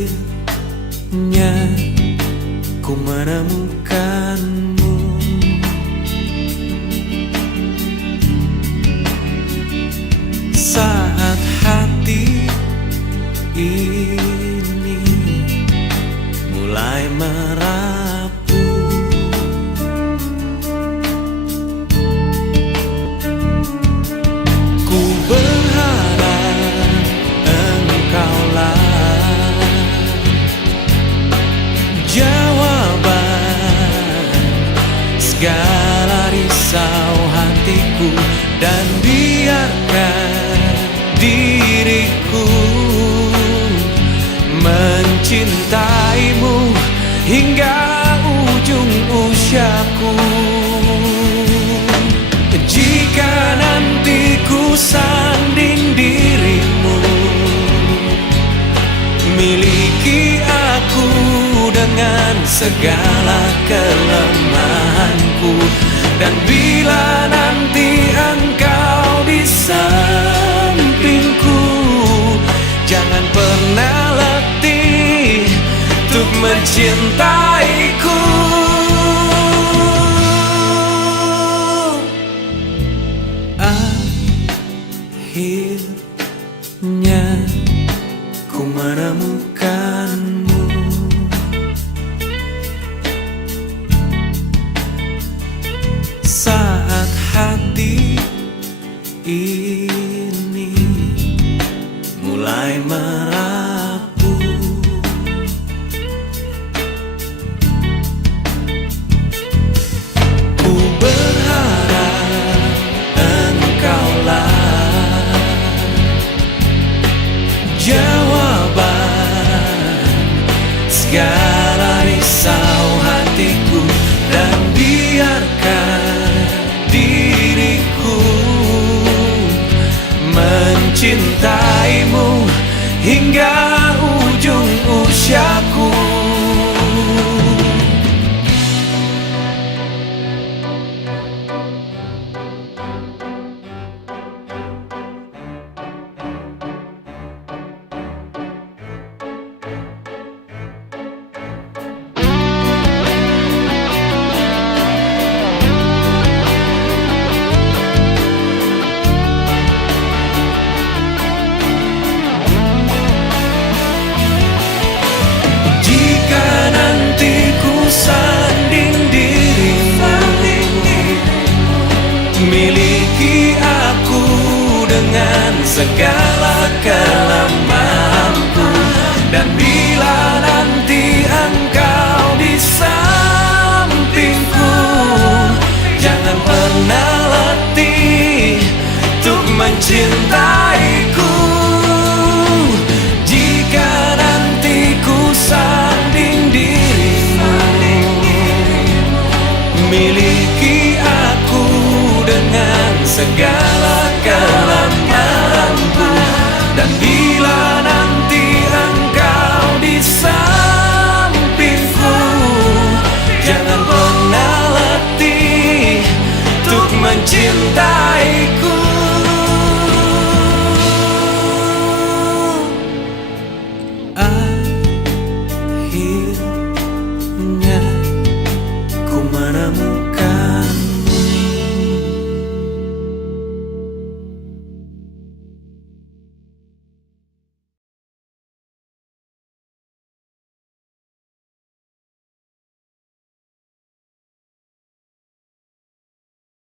Akhirnya ku menemukanmu. Saat hati ini mulai merapuh, ku berharap engkaulah jawaban segala risau hatiku, dan biarkan diriku mencintaimu hingga ujung usiaku. Jika nanti ku sanding dirimu, miliki aku dengan segala kelemahanku, dan bila nanti engkau di sampingku, jangan pernah letih untuk mencintaiku. Akhirnya ku menemukanmu. Saat hati ini mulai merapuh, ku berharap engkaulah jawaban segala risau hatiku, dan biarkan diriku mencintaimu hingga ujung usiaku. Miliki aku dengan segala kelemahanku, dan bila nanti engkau di sampingku, jangan pernah letih untuk mencintaiku. Jika nanti ku sanding dirimu, miliki aku dengan segala